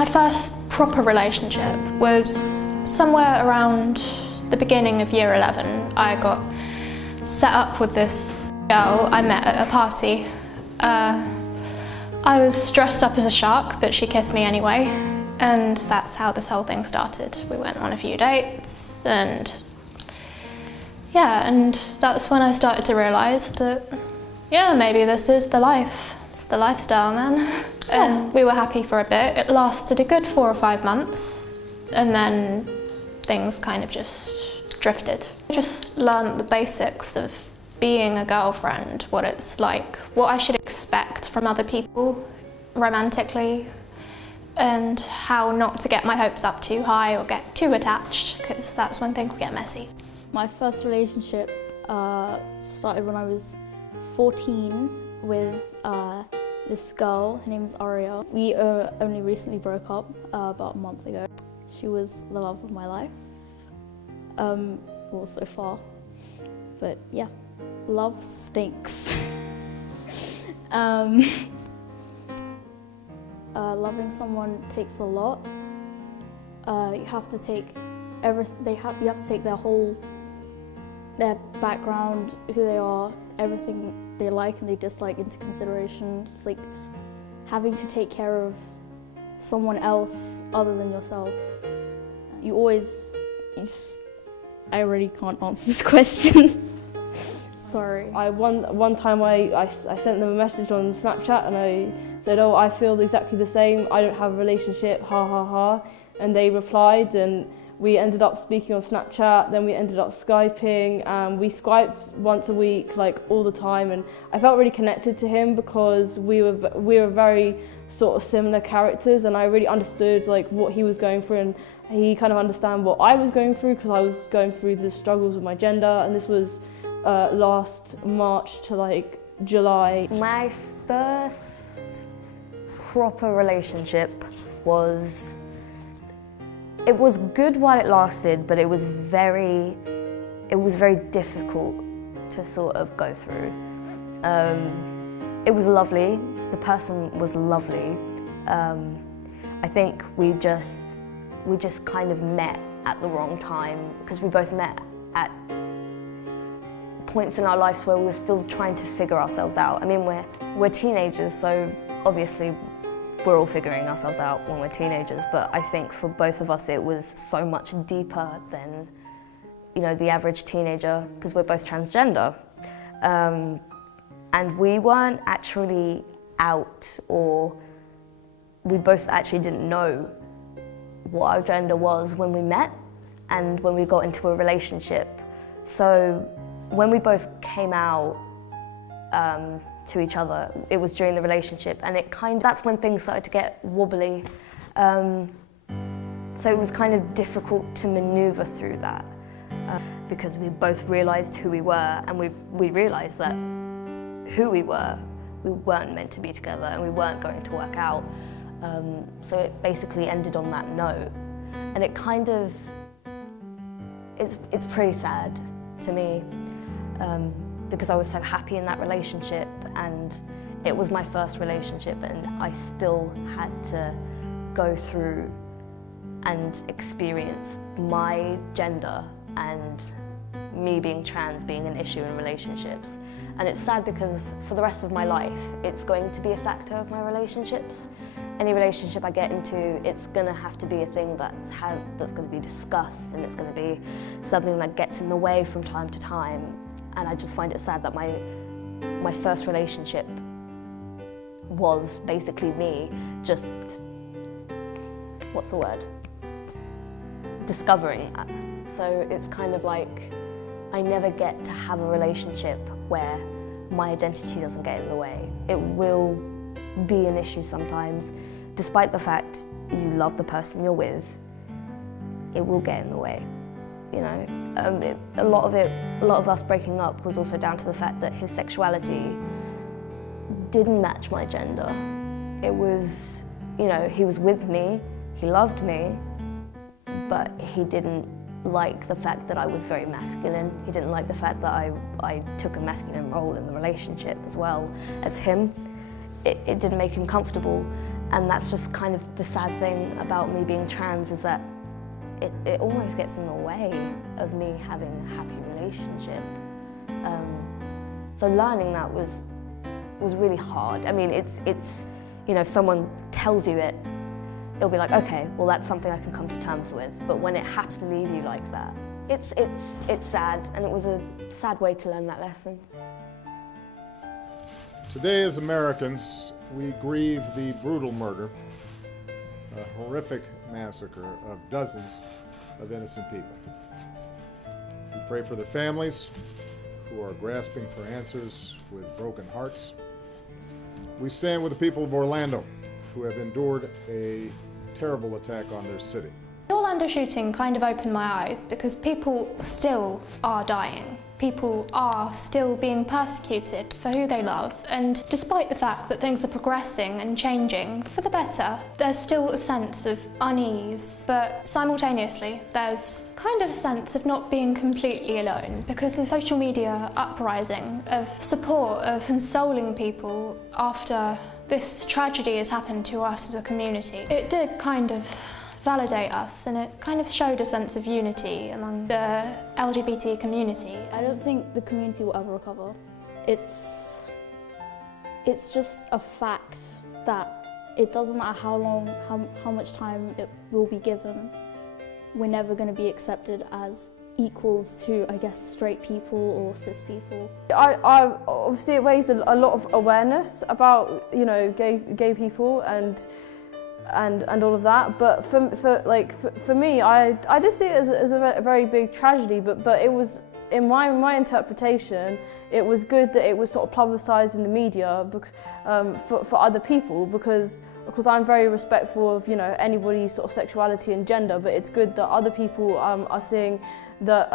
My first proper relationship was somewhere around the beginning of year 11. I got set up with this girl I met at a party. I was dressed up as a shark, but she kissed me anyway, and that's how this whole thing started. We went on a few dates, and yeah, and that's when I started to realise that, yeah, maybe this is the life. It's the lifestyle, man. And we were happy for a bit. It lasted a good 4 or 5 months, and then things kind of just drifted. I just learned the basics of being a girlfriend, what it's like, what I should expect from other people romantically, and how not to get my hopes up too high or get too attached, because that's when things get messy. My first relationship started when I was 14 with this girl. Her name is Aria. We only recently broke up about a month ago. She was the love of my life, well, so far, but yeah, love stinks. Loving someone takes a lot. You have to take everything. You have to take their background, who they are, everything they like and they dislike into consideration. It's like having to take care of someone else other than yourself. I really can't answer this question. Sorry. One time I sent them a message on Snapchat and I said, oh, I feel exactly the same, I don't have a relationship, ha ha ha. And they replied, and we ended up speaking on Snapchat, then we ended up Skyping, and we Skyped once a week, like all the time, and I felt really connected to him because we were very sort of similar characters, and I really understood like what he was going through, and he kind of understand what I was going through, because I was going through the struggles with my gender, and this was last March to like July. My first proper relationship was good while it lasted, but it was very difficult to sort of go through. It was lovely, the person was lovely. I think we just kind of met at the wrong time, because we both met at points in our lives where we were still trying to figure ourselves out. I mean, we're teenagers, so obviously we're all figuring ourselves out when we're teenagers, but I think for both of us it was so much deeper than, you know, the average teenager, because we're both transgender. And we weren't actually out, or we both actually didn't know what our gender was when we met and when we got into a relationship. So when we both came out to each other, it was during the relationship, and that's when things started to get wobbly. So it was kind of difficult to maneuver through that, because we both realised who we were, and we realised that who we weren't meant to be together, and we weren't going to work out. So it basically ended on that note, and it kind of, it's pretty sad to me, because I was so happy in that relationship, and it was my first relationship, and I still had to go through and experience my gender and me being trans being an issue in relationships. And it's sad because for the rest of my life, it's going to be a factor of my relationships. Any relationship I get into, it's gonna have to be a thing that's gonna be discussed, and it's gonna be something that gets in the way from time to time. And I just find it sad that my first relationship was basically me just, what's the word? Discovering that. So it's kind of like I never get to have a relationship where my identity doesn't get in the way. It will be an issue sometimes, despite the fact you love the person you're with, it will get in the way. You know, a lot of us breaking up was also down to the fact that his sexuality didn't match my gender. It was, you know, he was with me, he loved me, but he didn't like the fact that I was very masculine. He didn't like the fact that I took a masculine role in the relationship as well as him. It didn't make him comfortable, And that's just kind of the sad thing about me being trans, is that it almost gets in the way of me having a happy relationship. So learning that was really hard. I mean, it's you know, if someone tells you it, it'll be like, okay, well that's something I can come to terms with. But when it happens to leave you like that, it's sad, and it was a sad way to learn that lesson. Today, as Americans, we grieve the brutal murder, a horrific massacre of dozens of innocent people. We pray for their families who are grasping for answers with broken hearts. We stand with the people of Orlando who have endured a terrible attack on their city. The Orlando shooting kind of opened my eyes because people still are dying. People are still being persecuted for who they love, and despite the fact that things are progressing and changing for the better, there's still a sense of unease. But simultaneously, there's kind of a sense of not being completely alone because of social media uprising, of support, of consoling people after this tragedy has happened to us as a community. It did kind of validate us, and it kind of showed a sense of unity among the LGBT community. I don't think the community will ever recover. It's just a fact that it doesn't matter how long, how much time it will be given, we're never going to be accepted as equals to, I guess, straight people or cis people. I obviously it raised a lot of awareness about, you know, gay people and all of that, but for me, I did see it as a very big tragedy, but it was, in my interpretation, it was good that it was sort of publicised in the media for other people, because I'm very respectful of, you know, anybody's sort of sexuality and gender, but it's good that other people are seeing that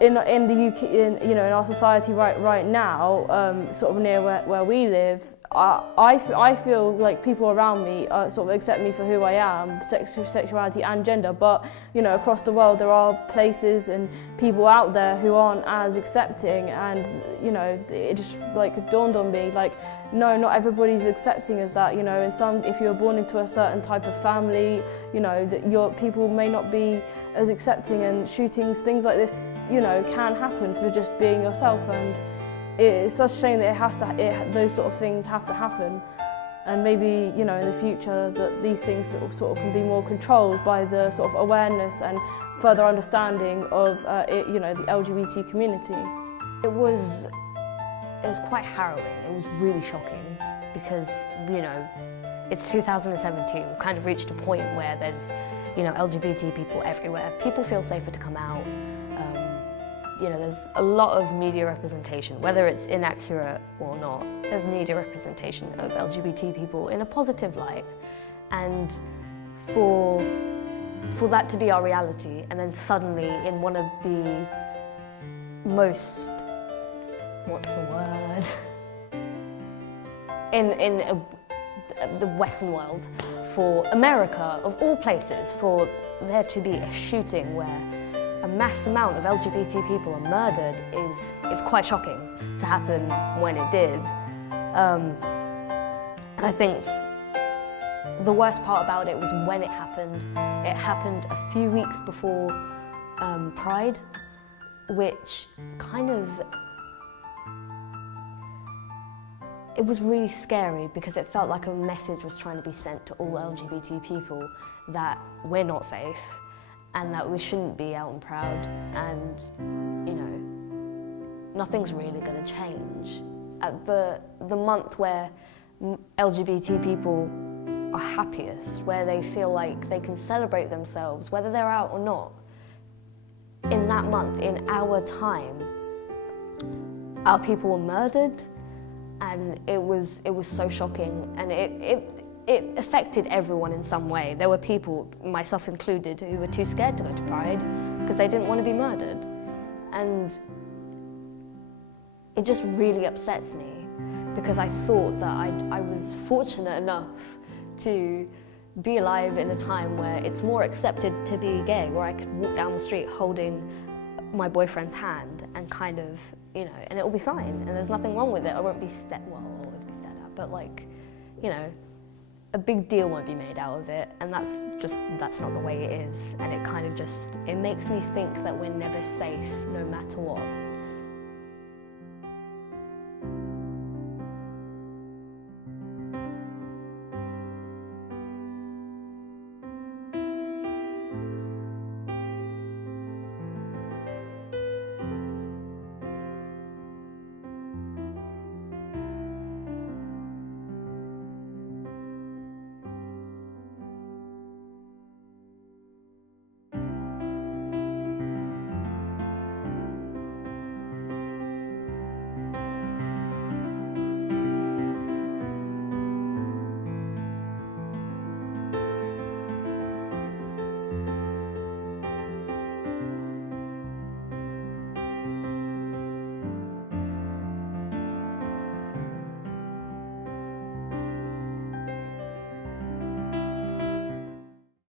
in the UK, in our society right now, sort of near where we live, I feel like people around me sort of accept me for who I am, sexuality and gender, but, you know, across the world there are places and people out there who aren't as accepting, and, you know, it just like dawned on me, like, no, not everybody's accepting as that, you know, and if you're born into a certain type of family, you know, that your people may not be as accepting, and shootings, things like this, you know, can happen for just being yourself, and it's such a shame that those sort of things have to happen, and maybe, you know, in the future that these things sort of can be more controlled by the sort of awareness and further understanding of you know, the LGBT community. It was quite harrowing. It was really shocking because, you know, it's 2017. We've kind of reached a point where there's, you know, LGBT people everywhere. People feel safer to come out. You know, there's a lot of media representation, whether it's inaccurate or not. There's media representation of LGBT people in a positive light, and for that to be our reality, and then suddenly in one of the most, what's the word? In the Western world, for America of all places, for there to be a shooting where a mass amount of LGBT people are murdered is quite shocking to happen when it did. And I think the worst part about it was when it happened. It happened a few weeks before Pride, which kind of, it was really scary because it felt like a message was trying to be sent to all LGBT people that we're not safe, and that we shouldn't be out and proud, and, you know, nothing's really going to change. At the month where LGBT people are happiest, where they feel like they can celebrate themselves, whether they're out or not, in that month, in our time, our people were murdered, and it was so shocking, and it affected everyone in some way. There were people, myself included, who were too scared to go to Pride because they didn't want to be murdered. And it just really upsets me because I thought that I was fortunate enough to be alive in a time where it's more accepted to be gay, where I could walk down the street holding my boyfriend's hand and kind of, you know, and it'll be fine and there's nothing wrong with it. I won't be well, I'll always be stared at, but, like, you know, a big deal won't be made out of it, and that's not the way it is. And it kind of just, it makes me think that we're never safe no matter what.